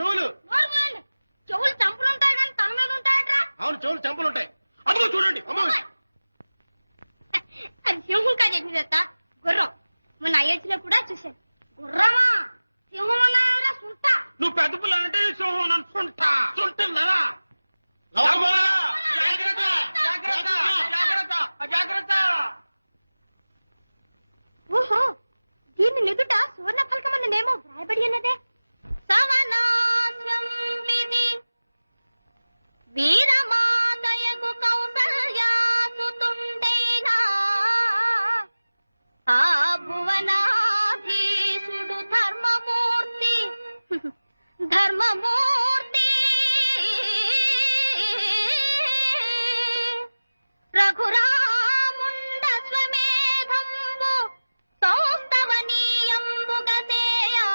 చెవులు. చెవులు చంపులు ఉంటాయి కానీ తన మీద ఉంటాయట్రా. అవును, చెవులు చంపులు ఉంటాయి. అమ్మో చూడండి, అమ్మో. అది సింహం కాదు దత్త, గుర్రం. మొన్న అయోధ్యలో కూడా చూశాను. గుర్రమా సింహం అన్నా సుంట. నువ్వు పెద్ద పిల్లలంటే సింహం సుంట సుంటుందా? జాగ్రత్త జాగ్రత్త జాగ్రత్త జాగ్రత్త. ఓహో, దీన్ని నిదుట సువర్ణ ఫలకమన్నదేమో వ్రాయబడి ఉన్నదే. సవనాశ్వం విధి వీరమాతయగు కౌసల్యాసుతుండైనా ఆ భువనాధీశుడు ధర్మమూర్తి ధర్మమూర్తి రఘురాముండ స్వమేధంబు సౌస్తవనీయంబుగసేయా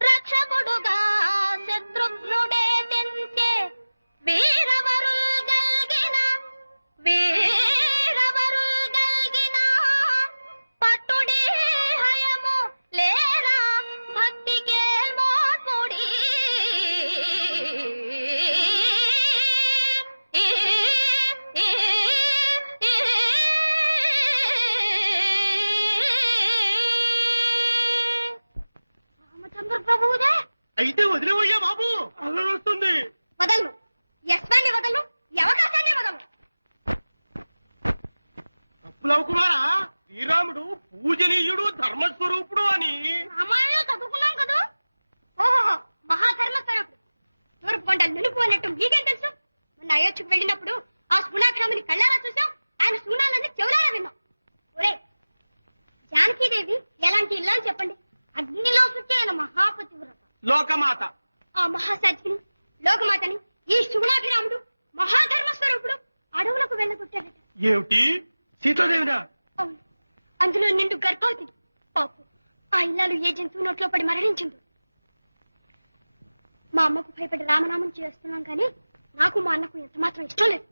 రక్షకుడుగా శత్రుఘ్నుడే తెంచే వీరవరుల్ గల్గిన పట్టుడి హయము లేరా భక్తికే మోకుడి. రామచంద్ర ప్రభువుదే. అయితే వదిలేవయ్యా బాబు, అల్లం వస్తుంది. వదలను, యశ్వాన్ని వదలను, ఈ అవకాశాన్ని వదలను. తప్పులవు కుమారా, శ్రీరాముడు పూజనీయుడు ధర్మస్వరూపుడు అని రామాయణం చదువుకున్నాం కదా. ఓహో, మహాధర్మస్వరూపుడు. తూర్పు కొండ నునుపు అన్నట్టు మీకేం తెలుసు? మొన్న అయోధ్యకు వెళ్ళినప్పుడు ఆ సునాగ్రాముని కళ్ళారా చూసాం, ఆయన సూనాలని చెవులారా విన్నాం. ఒరే, జానకీదేవి ఎలాంటి ఇల్లు అని చెప్పండి. అగ్నిలో సుచ్చి ఆయన మహాపతివ్రత, లోకమాత. ఆ మహాసాధ్విని లోకమాతని ఈ శుభనాభిరాముడు మహాధర్మస్వరూపుడు అడవులకు వెళ్ళగొట్టాడట. ఏమిటి, సీతాదేవినా? అవును, అందులో నిండు గర్భవతి. పాపు, ఆ ఇల్లాలు ఏ జంతువు నోట్లో పడి మరణించింది. మా అమ్మకు భయపడి రామనామం చేస్తున్నాం కానీ నాకు మా అన్నకు ఎంత మాత్రం ఇష్టం లేదు.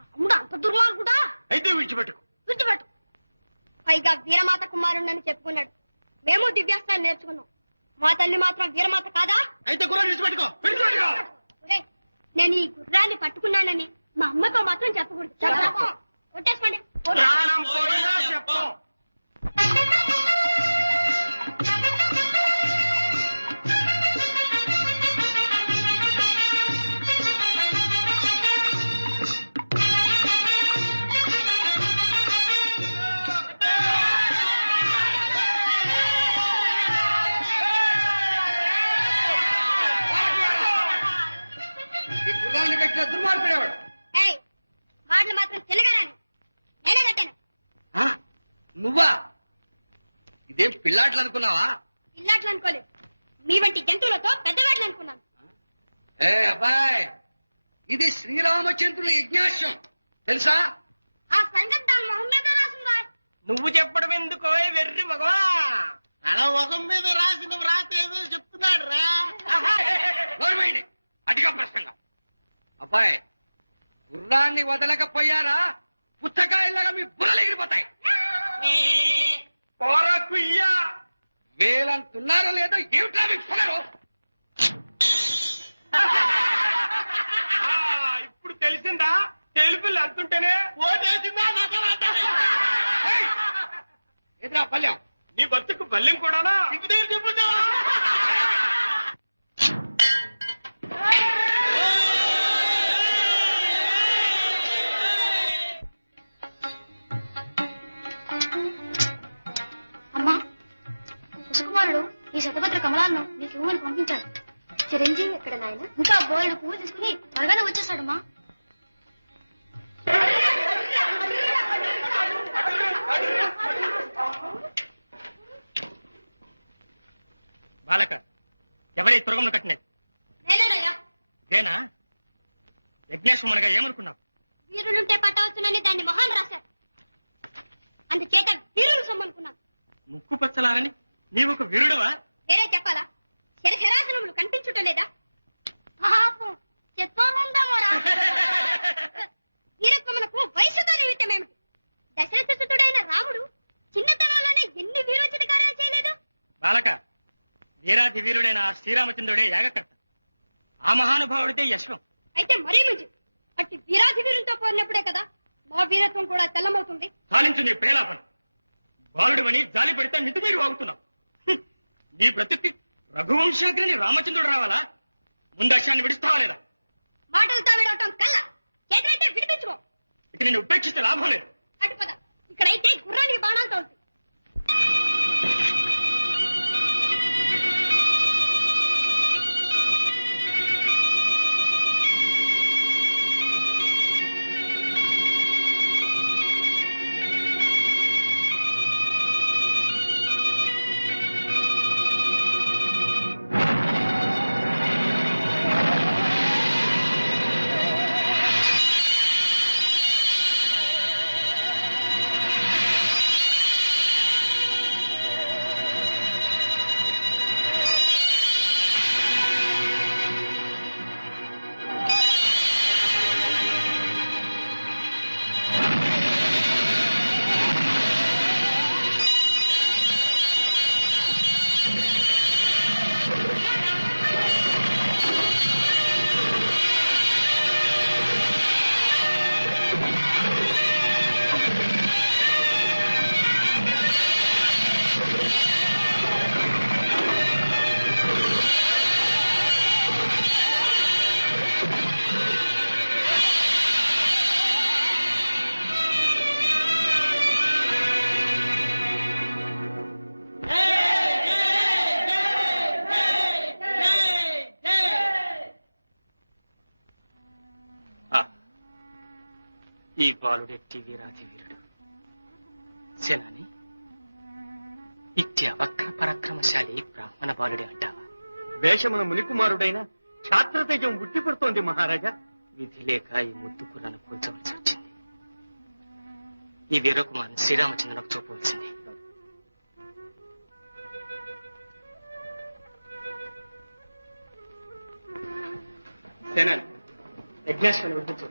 రాముడు అంత దుర్మార్గుడా? అయితే విడిచిపెట్టుకు. విడిచిపెట్టు. పైగా వీరమాత కుమారుణ్ణని చెప్పుకున్నాడు. మేము దివ్యాస్త్రాలు నేర్చుకున్నాం. మా తల్లి మాత్రం వీరమాత కాదా? అయితే గుర్రాన్ని విడిచిపెట్టుకో, విడిచిపెట్టుకో. ఒరేయ్, నేను ఈ గుర్రాన్ని పట్టుకున్నానని మా అమ్మతో మాత్రం చెప్పకూడదు. కొట్టేసుకోండి. ప్రాణం పోయినా చెప్పు. ఈ గుర్రాన్ని కట్టిన దుర్మార్గుడేవాడు. ఏయ్, మాటలు మాత్రం చిన్నగారాని నేనే కట్టాను. నువ్వా? ఇదేం పిల్లాట్లు అనుకున్నావా? ఇల్లాట్లు అనుకోలేదు, మీ వంటి జంతువులతో పెద్దవాట్లు అనుకున్నాను. ఏ అబ్బాయ్, ఇది శ్రీరామచంద్రుల యజ్ఞాశ్వం తెలుసా? ఆ సంగతి దాని మొహం మీద రాసిందా? నువ్వు చెప్పడం ఎందుకో వెర్రి మగవా. తన ముఖం మీద రాసిన వ్రాత ఏదో చెప్తున్నాడు రా. గౌరవండి, అధిక ప్రశ్నగా. అబ్బాయ్, గుర్రాన్ని వదలకపోయారా పుచ్చకాయలాగా మీ బుర్రలు ఎగిరిపోతాయి. పోరకుయ్యా, వేలంతున్నారో లేదో ఏమిట్రా మీకు పొగరు? ఇప్పుడు తెలిసిందా? తెలుపులు అంటుంటేనే ఓటేసిందా? ఎదురా పల్లెం, నీ బతుకు బల్లెం కూడానా? ఇంటి దగ్గర చెప్పుతా. అమ్మా, కుసుకుమారుడు ఈ శతభద్ర కమలాలను నీకు ఇవ్వమని పంపించాడు. చిరంజీవి ఎక్కడ నాయన? ఇంకా బోల్డ్ పువ్వు తీసుకుని త్వరగానే వచ్చేసాడమ్మా. బాలక, ఎవరి తురగంలో కట్టినది? నేనేనయ్యా. దేనా? యజ్ఞేశ్వరునిగా ఏమనుకున్నావు? వీరులుంటే పట్టవచ్చునని దాన్ని మొహాన్ని రాశారు. అందుచేత వీరులు సొమ్మనుకున్నాను. ముక్కు పచ్చలారని నీవు ఒక వీరుడవా? వేరే చెప్పాలా? శరశరాసనములు కనిపించుట లేదా? పాపం చెప్పముందమోరా. వీరత్వమునకు వయసుతో నిమిత్తమేమిటి? దశరథసుతుడైన రాముడు చిన్నతనంలోనే ఎన్ని వీరోచ వీరాధి వీరుడైన శ్రీరామచంద్రుడే యాగకర్త. ఆ మహానుభావుడితే యశ్వం. అయితే మరీ మంచిది. అట్టి వీరాధి వీరులతో పోరినప్పుడే కదా మా వీరత్వం కూడా తెల్లమవుతుంది. సాలించు నీ ప్రేలాపన. బాలుడివని జాలి పెడితే మితిమీరి వాగుతున్నావు. నీ బ్రతుక్కి రఘువంశాగ్రని రామచంద్రుడు రావాలా? ముందశాన్ని విడుస్తావా లేదా? మాటలతో విడవటం కల్లా ఏదైతే విడిపించుకో. ఇక నేను ఉపేక్షిస్తే లాభం లేదు. అటు పద. ఇక్కడైతే గుర్రానికి బాణాలతో ఉంది. ఈ బాలుడెట్టి వీరాధి వీరుడు సేనాని. ఇట్టి అవక్ర పరాక్రమశాలి బ్రాహ్మణ బాలుడే అంటావా? వేషమున మునికుమారుడైన క్షాత్రతేజం ఉట్టిపడుతోంది మహారాజా. విధి లేక ఈ ముద్దుకు నన్ను కూల్చవలసి వచ్చింది. ఈ వీరకుమారుని శ్రీరామచంద్రునికి చూపవలసింది. సేనాని యజ్ఞాశ్వని విడిపించు.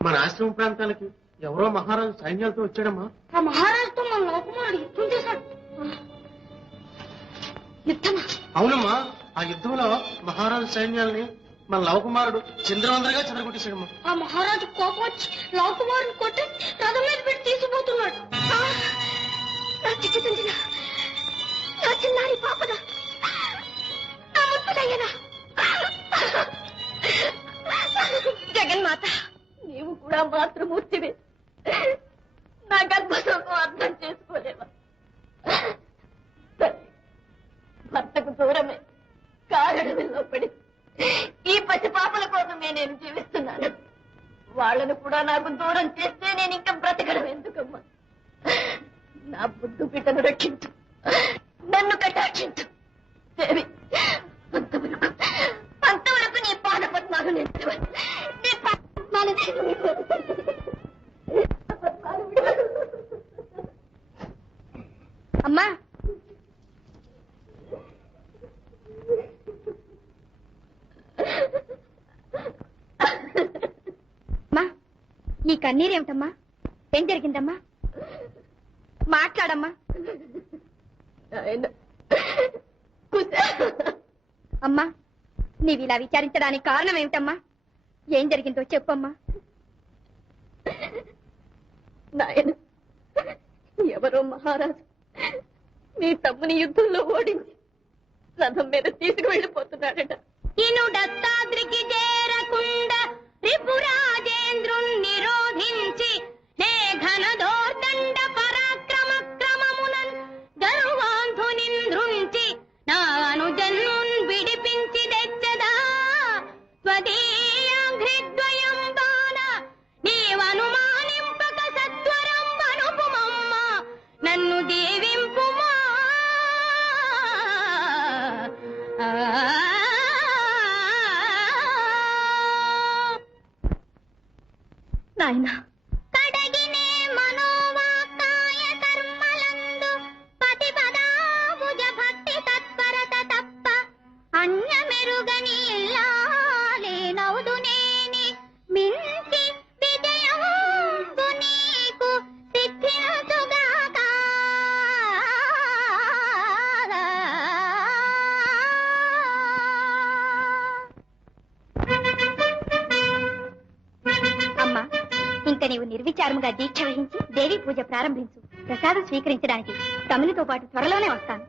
మన ఆశ్రమ ప్రాంతాలకి ఎవరో మహారాజు సైన్యాలతో వచ్చాడమ్మా. ఆ మహారాజుతో మన లోకమాడు యుద్ధం చేశాడు. యుద్ధమా? అవునమ్మా, ఆ యుద్ధంలో మహారాజు సైన్యాల్ని మన లవకుమారుడు చంద్రవందరగా చెదరగొట్టేశాడమ్మా. ఆ మహారాజు కోపం వచ్చి లోకమారుని కొట్టి రథం మీద పెట్టి తీసుకుపోతున్నాడు. నా చిన్న నా చిన్నారి పాపదా, నా ముప్పదయ్యనా. జగన్మాత, నీవు కూడా మాతృమూర్తివే. నా గర్భశోకం అర్థం చేసుకోలేవా? భర్తకు దూరమే కారడవిలో పడి ఈ పసి పాపల కోసమే నేను జీవిస్తున్నాను. వాళ్ళను కూడా నాకు దూరం చేస్తే నేను ఇంకా బ్రతకడం ఎందుకమ్మా? నా బుద్ధు బిడ్డను రక్షించు, నన్ను కటాక్షించు దేవి. అంతవరకు నీ పాదపద్మాలు నిలిచేవారు. నీ పాదపద్మాలు అమ్మా. అమ్మా, ఈ కన్నీరేమిటమ్మా? ఏం జరిగిందమ్మా? మాట్లాడమ్మా. అమ్మా, నీవు ఇలా విచారించడానికి కారణం ఏమిటమ్మా? ఏం జరిగిందో చెప్పమ్మా. నాయన, ఎవరో మహారాజు నీ తమ్ముని యుద్ధంలో ఓడించి రథం మీద తీసుకువెళ్ళిపోతున్నాడట. ఇనుడత్తాద్రికి చేరకుండా రిపురాజేంద్రుణ్ణి నిరోధించి హే ఘనదోర్దండ పరాక్రమ క్రమమునన్ గర్వాంధునింద్రుంచి నాను జన్మున్ విడిపించి తెచ్చదా స్వదీయాఘ్రిద్వయం బాణ నీవనుమానింపక సత్వరం అనుపుమమ్మ నన్ను దీవింపుమా. నాయనా, కడగినే మనోవాకాయ కర్మలందు పతిపదాభుజ భక్తి తత్పరత తప్ప అన్య మెరుగని ఇల్లాలేనవుదునేని మించి విజయంబు నీకు సిద్ధించుగాక. అమ్మా, ఇంక నీవు నిర్విచారముగా దీక్ష వహించి దేవీ పూజ ప్రారంభించు. ప్రసాదం స్వీకరించడానికి తమిళతో పాటు త్వరలోనే వస్తాను.